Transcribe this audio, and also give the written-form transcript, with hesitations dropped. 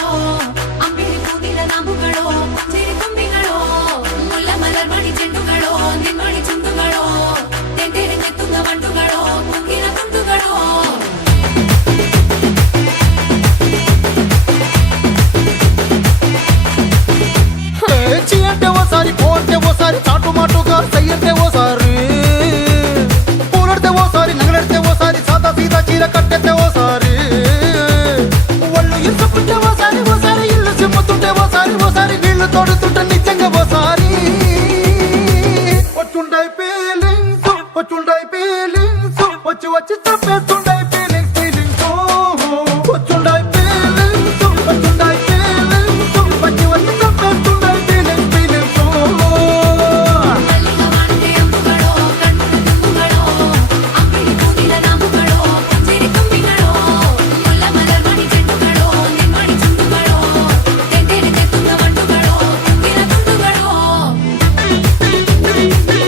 പൂക്കളോ അമ്പിളി പൂതിര നാമ്പുകളോ പുഞ്ചിരി തുമ്പികളോ മുല്ല മലർ മണി ചെണ്ടുകളോ നിൻമണി ചുണ്ടുകളോ തെണ്ടെടുത്തെത്തുന്ന വണ്ടുകളോ പൂക്കിന തുണ്ടുകളോ అంటే ఓసారి పోతే ఓసారి చాటు మాటుగా సయ్యంటే ఓసారి పూలడితే ఓసారి నగలడితే ఓసారి సాదా సీదా చీర కట్టెతే ఓసారి ఒళ్ళు ఇసుకుంటే ఓసారి ఓసారి ఇల్లు చిమ్ముతుంటే ఓసారి ఓసారి నీళ్లు తోడుతుంటే నిజంగా ఓసారి వచ్చుండై ఫీలింగ్స్ వచ్చి వచ్చి తప్పేస్తు